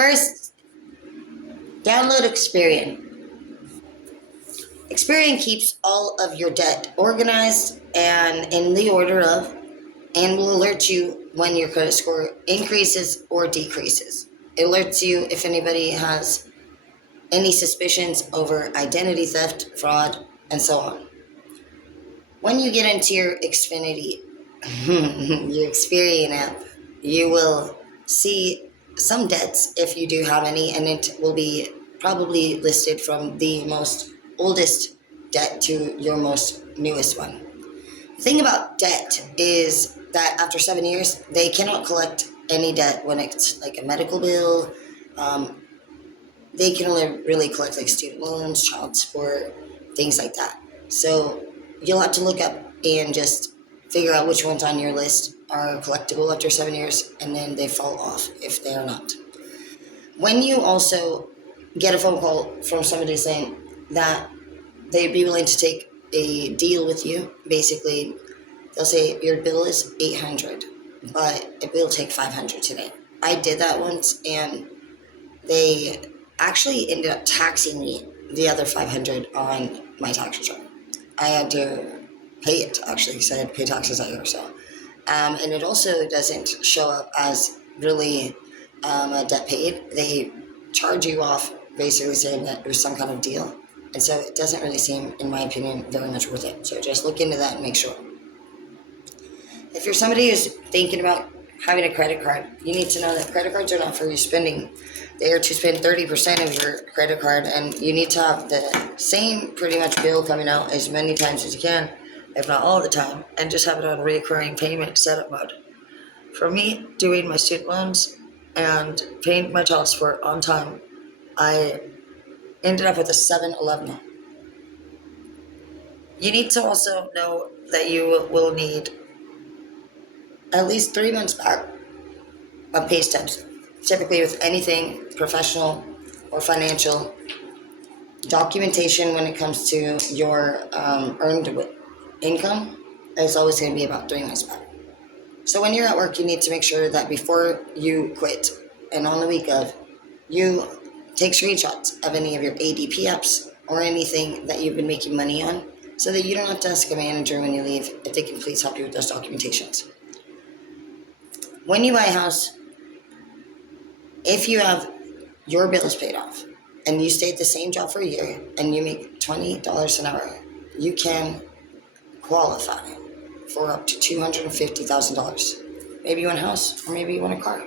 First, download Experian. Experian keeps all of your debt organized and in the order of, and will alert you when your credit score increases or decreases. It alerts you if anybody has any suspicions over identity theft, fraud, and so on. When you get into your Xfinity, your Experian app, you will see some debts if you do have any, and it will be probably listed from the most oldest debt to your most newest one. The thing about debt is that after 7 years, they cannot collect any debt when it's like a medical bill. They can only really collect like student loans, child support, things like that. So you'll have to look up and just figure out which ones on your list are collectible after 7 years, and then they fall off if they are not. When you also get a phone call from somebody saying that they'd be willing to take a deal with you, basically, they'll say your bill is 800, but it will take 500 today. I did that once, and they actually ended up taxing me the other 500 on my tax return. I had to pay it, actually, because I had to pay taxes that year. So, and it also doesn't show up as really a debt paid. They charge you off, basically saying that there's some kind of deal. And so it doesn't really seem, in my opinion, very much worth it. So just look into that and make sure. If you're somebody who's thinking about having a credit card, you need to know that credit cards are not for your spending. They are to spend 30% of your credit card, and you need to have the same pretty much bill coming out as many times as you can, if not all the time, and just have it on a recurring payment setup mode. For me, doing my student loans and paying my child support on time, I ended up with a 7-11. You need to also know that you will need at least 3 months back of pay stubs. Typically with anything professional or financial, documentation when it comes to your earned income is always going to be about 3 months back. So when you're at work, you need to make sure that before you quit and on the week of, you take screenshots of any of your ADP apps or anything that you've been making money on, so that you don't have to ask a manager when you leave if they can please help you with those documentations. When you buy a house, if you have your bills paid off and you stay at the same job for a year and you make $20 an hour, you can qualify for up to $250,000. Maybe you want a house, or maybe you want a car.